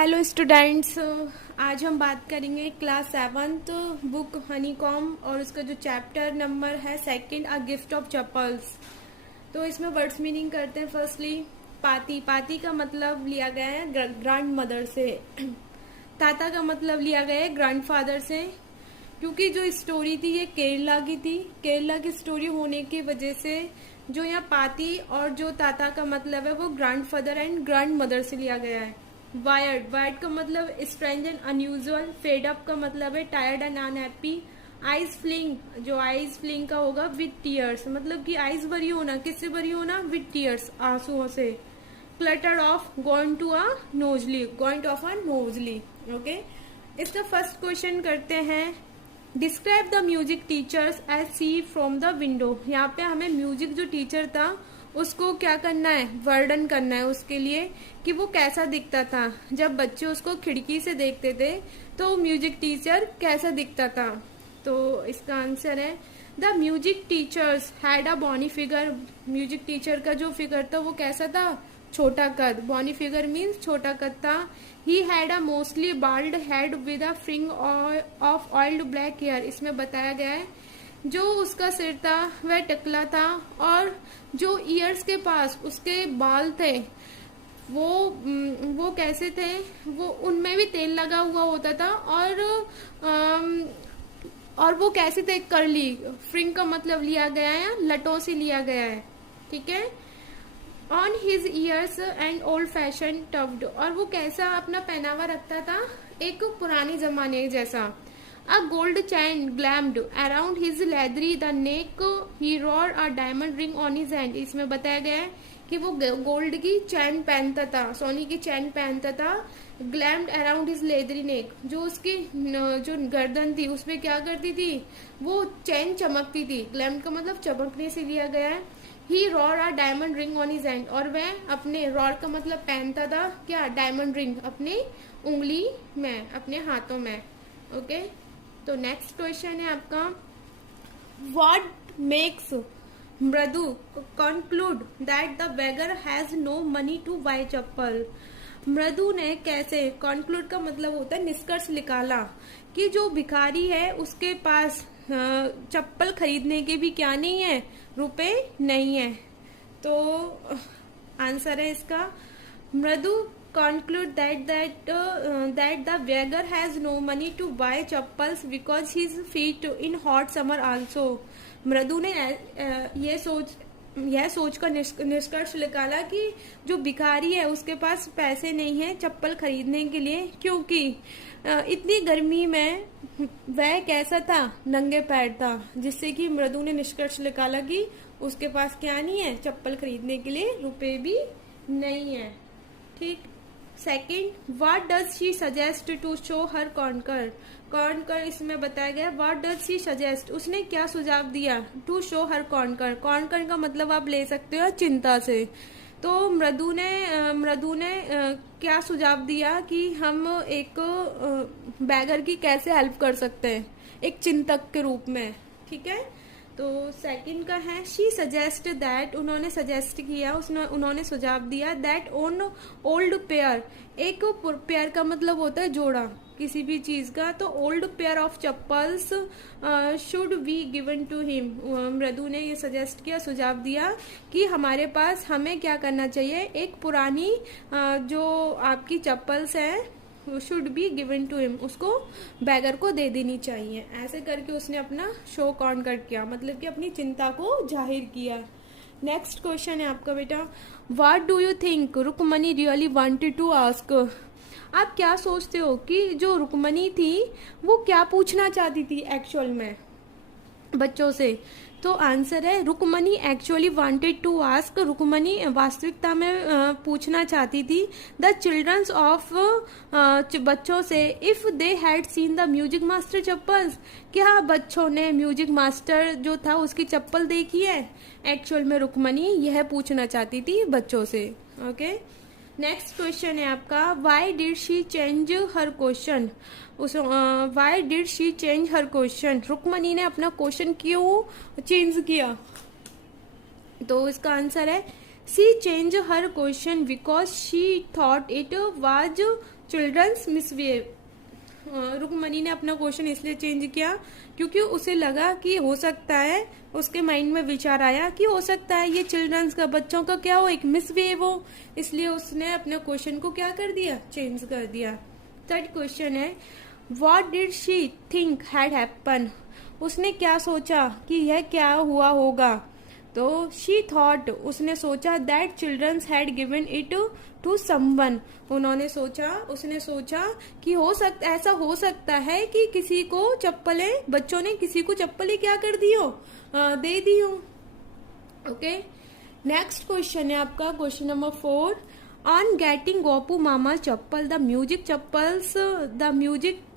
Hello students, आज हम बात करेंगे क्लास 7th बुक हनीकॉम और उसका जो चैप्टर नंबर है second, a gift of chappals. तो इसमें वर्ड्स मीनिंग करते हैं। फर्स्टली पाती, पाती का मतलब लिया गया है ग्रैंड मदर से। ताता का मतलब लिया गया है ग्रैंडफादर से, क्योंकि जो स्टोरी थी ये केरला की थी। केरला की स्टोरी होने की वजह से जो यहाँ पाती और जो ताता का मतलब है वो ग्रैंडफादर एंड ग्रैंड मदर से लिया गया है। वायर्ड, वायर्ड का मतलब strange and unusual. Fed up का मतलब है tired and unhappy. Eyes fling, जो आइज फ्लिंग का होगा विद टीयर्स, मतलब कि आइज भरी होना, किससे भरी होना? विद टीयर्स, आंसुओं से। Clutter off, going to a nosily, going off a nosily. Okay, इसका फर्स्ट क्वेश्चन करते हैं। Describe the music teachers as see from the window. यहाँ पे हमें म्यूजिक जो टीचर था उसको क्या करना है? वर्णन करना है उसके लिए कि वो कैसा दिखता था। जब बच्चे उसको खिड़की से देखते थे तो म्यूजिक टीचर कैसा दिखता था। तो इसका आंसर है the music teachers had a bony figure. Music teacher का जो फिगर था वो कैसा था? छोटा कद। बॉनी फिगर मीन्स छोटा कद था। He had a mostly bald head with a fringe of oiled black hair. इसमें बताया गया है जो उसका सिर था वह टकला था और जो ईयर्स के पास उसके बाल थे वो कैसे थे? वो उनमें भी तेल लगा हुआ होता था और वो कैसे थे? कर्ली। फ्रिंग का मतलब लिया गया है लटों से लिया गया है, ठीक है। On his ears and old fashion tuft, और वो कैसा अपना पहनावा रखता था? एक पुराने जमाने जैसा। A gold chain gleamed around his leathery the neck. He wore a diamond ring on his hand. इसमें बताया गया है कि वो गोल्ड की चैन पहनता था, सोने की चैन पहनता था। ग्लैम्ड अराउंड हिज लेदरी नेक, जो उसकी जो गर्दन थी उसमें क्या करती थी? वो चैन चमकती थी। ग्लैम्ड का मतलब चमकने से लिया गया है। He wore a diamond ring on his hand, और वह अपने, रॉर का मतलब पहनता था क्या? डायमंड रिंग अपने उंगली में, अपने हाथों में। ओके, तो नेक्स्ट क्वेश्चन है आपका, what makes Mridu conclude that the beggar has no money to buy chappal. Mridu ने कैसे, कंक्लूड का मतलब होता है निष्कर्ष निकाला कि जो भिखारी है उसके पास चप्पल खरीदने के भी क्या नहीं है? रुपए नहीं है। तो आंसर है इसका, मृदु conclude that the beggar has no money to buy chappals because his feet in hot summer also। मृदु ने यह सोचकर निष्कर्ष निकाला कि जो भिखारी है उसके पास पैसे नहीं है चप्पल खरीदने के लिए, क्योंकि इतनी गर्मी में वह कैसा था? नंगे पैर था। जिससे कि मृदु ने निष्कर्ष निकाला कि उसके पास क्या नहीं है? चप्पल खरीदने के लिए रुपए भी नहीं है, ठीक। Second, what does she suggest to show her concern. Concern इसमें बताया गया, व्हाट डज शी सजेस्ट, उसने क्या सुझाव दिया? To show her concern. Concern का मतलब आप ले सकते हो चिंता से। तो मृदु ने क्या सुझाव दिया कि हम एक बैगर की कैसे हेल्प कर सकते हैं, एक चिंतक के रूप में, ठीक है। तो सेकंड का है, शी सजेस्ट दैट, उन्होंने सजेस्ट किया, उन्होंने सुझाव दिया दैट ओन ओल्ड पेयर। एक पेयर का मतलब होता है जोड़ा किसी भी चीज का। तो old pair of chappals should be given to him. Mridu ने ये सजेस्ट किया, सुझाव दिया कि हमारे पास, हमें क्या करना चाहिए? एक पुरानी जो आपकी चप्पल्स है should be given to him, उसको बैगर को दे देनी चाहिए। ऐसे करके उसने अपना शो कॉन्कर किया, मतलब कि अपनी चिंता को जाहिर किया। नेक्स्ट क्वेश्चन है आपका बेटा, what do you think Rukmini really wanted to ask. आप क्या सोचते हो कि जो रुक्मणी थी वो क्या पूछना चाहती थी एक्चुअल में बच्चों से? तो आंसर है, Rukmini actually wanted to ask, Rukmini वास्तविकता में पूछना चाहती थी द चिल्ड्रंस ऑफ, बच्चों से, if they had seen the music master chappals, क्या बच्चों ने म्यूजिक मास्टर जो था उसकी चप्पल देखी है? एक्चुअल में रुक्मणी यह पूछना चाहती थी बच्चों से। ओके, नेक्स्ट क्वेश्चन है आपका, why did she change her question. Why did she change her question, Rukmini ने अपना क्वेश्चन क्यों चेंज किया? तो इसका आंसर है, she change her question because she thought it was children's misbehave. Rukmini ने अपना क्वेश्चन इसलिए चेंज किया क्योंकि उसे लगा कि हो सकता है, उसके माइंड में विचार आया कि हो सकता है ये चिल्ड्रंस का, बच्चों का क्या हो, एक मिसबिहेव हो, इसलिए उसने अपने क्वेश्चन को क्या कर दिया, चेंज कर दिया। थर्ड क्वेश्चन है what did she think had happen. उसने क्या सोचा कि यह क्या हुआ होगा। तो शी थॉट, उसने सोचा that children's had given it to someone. उसने सोचा कि ऐसा हो सकता है कि किसी को चप्पलें, बच्चों ने किसी को चप्पलें क्या कर दी हो, दे दी हो। ओके, नेक्स्ट क्वेश्चन है आपका question number 4। On getting Gopu mama chappal the music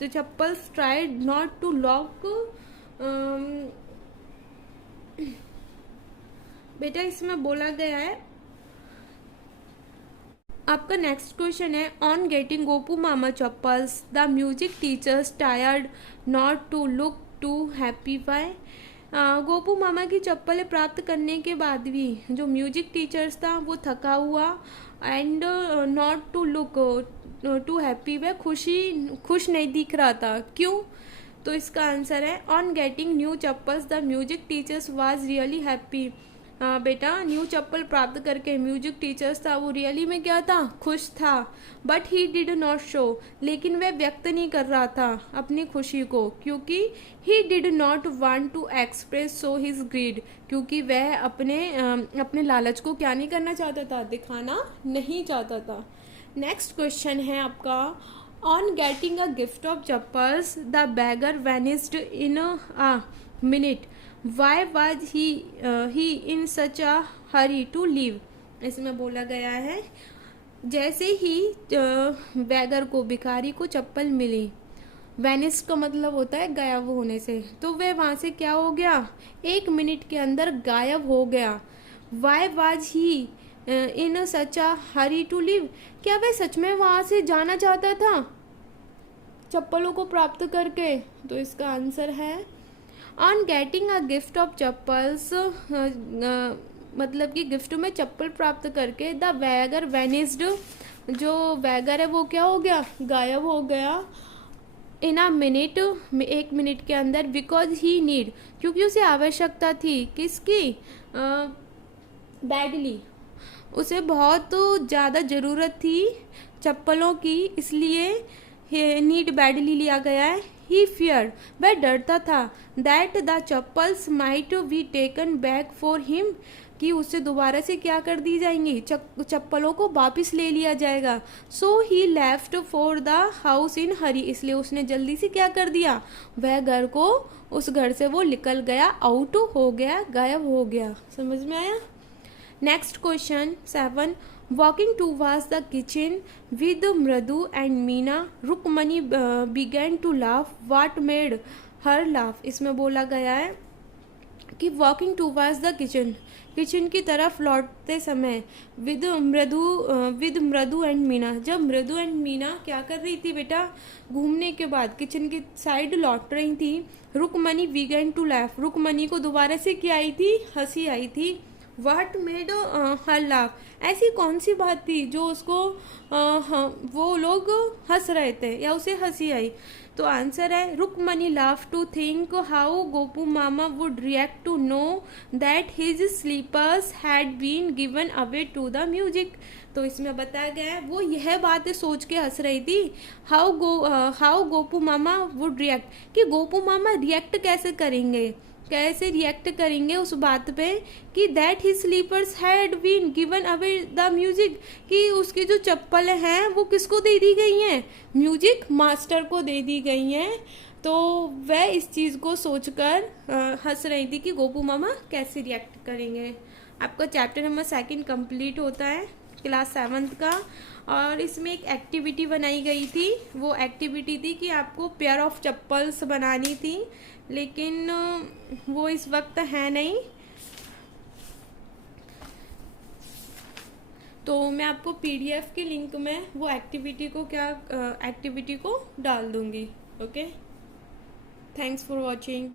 chappals tried not to lock. बेटा इसमें बोला गया है, आपका नेक्स्ट क्वेश्चन है on getting Gopu mama chappals the music teachers tired not to look too happy why. Gopu मामा की चप्पलें प्राप्त करने के बाद भी जो म्यूजिक टीचर्स था वो थका हुआ and not to look too happy, वह खुश नहीं दिख रहा था। क्यों? तो इसका आंसर है on getting new chappals the music teachers was really happy. बेटा न्यू चप्पल प्राप्त करके म्यूजिक टीचर्स था वो रियली में क्या था, खुश था। But he did not show, लेकिन वह व्यक्त नहीं कर रहा था अपनी खुशी को, क्योंकि he did not want to express so his greed, क्योंकि वह अपने लालच को क्या नहीं करना चाहता था, दिखाना नहीं चाहता था। नेक्स्ट क्वेश्चन है आपका on getting a gift of chappals the beggar vanished in a minute why was he in such a hurry to leave. इसमें बोला गया है जैसे ही बैगर को, भिखारी को चप्पल मिली, वैनिस का मतलब होता है गायब होने से, तो वह वहां से क्या हो गया, 1 मिनट के अंदर गायब हो गया। Why was he in such a hurry to leave, क्या वह सच में वहां से जाना चाहता था चप्पलों को प्राप्त करके। तो इसका आंसर है on getting a gift of chappals, मतलब कि गिफ्ट में चप्पल प्राप्त करके द वैगर वैनिस्ड, जो वैगर है वो क्या हो गया, गायब हो गया। इन अ मिनट, 1 मिनट के अंदर, बिकॉज ही नीड, क्योंकि उसे आवश्यकता थी किसकी, बैडली, उसे बहुत ज़्यादा ज़रूरत थी चप्पलों की, इसलिए नीड बैडली लिया गया है। ही फियर, वह डरता था that the chappals might be taken back for him, कि उससे दोबारा से क्या कर दी जाएंगी, चप्पलों को वापस ले लिया जाएगा। So he left for the house in hurry, इसलिए उसने जल्दी से क्या कर दिया, वह घर को, उस घर से वो निकल गया, आउट हो गया, गायब हो गया। समझ में आया। Next question 7। Walking towards the kitchen with Mridu and Meena Rukmani began to laugh, what made her laugh. इसमें बोला गया है कि वॉकिंग टूवर्ड्स द किचन की तरफ लौटते समय विद मृदु एंड मीना, जब मृदु एंड मीना क्या कर रही थी बेटा, घूमने के बाद किचन की साइड लौट रही थी, Rukmini began to laugh, Rukmini को दोबारा से क्या आई थी, हंसी आई थी। व्हाट मेड हर लाफ, ऐसी कौन सी बात थी जो उसको वो लोग हंस रहे थे या उसे हंसी आई। तो आंसर है Rukmini laugh to think how Gopu Mama would react to know that his slippers had been given away to the music. तो इसमें बताया गया है वो यह बातें सोच के हंस रही थी, how Gopu Mama would react, कि गोपू मामा रिएक्ट कैसे रिएक्ट करेंगे उस बात पे कि that his slippers had been given away the music, कि उसकी जो चप्पल हैं वो किसको दे दी गई हैं, म्यूजिक मास्टर को दे दी गई हैं। तो वह इस चीज़ को सोचकर हंस रही थी कि गोपू मामा कैसे रिएक्ट करेंगे। आपका चैप्टर नंबर 2 कंप्लीट होता है क्लास 7 का, और इसमें एक एक्टिविटी बनाई गई थी। वो एक्टिविटी थी कि आपको पेयर ऑफ चप्पल्स बनानी थी, लेकिन वो इस वक्त है नहीं, तो मैं आपको PDF के लिंक में वो एक्टिविटी को डाल दूंगी। Okay, thanks for watching.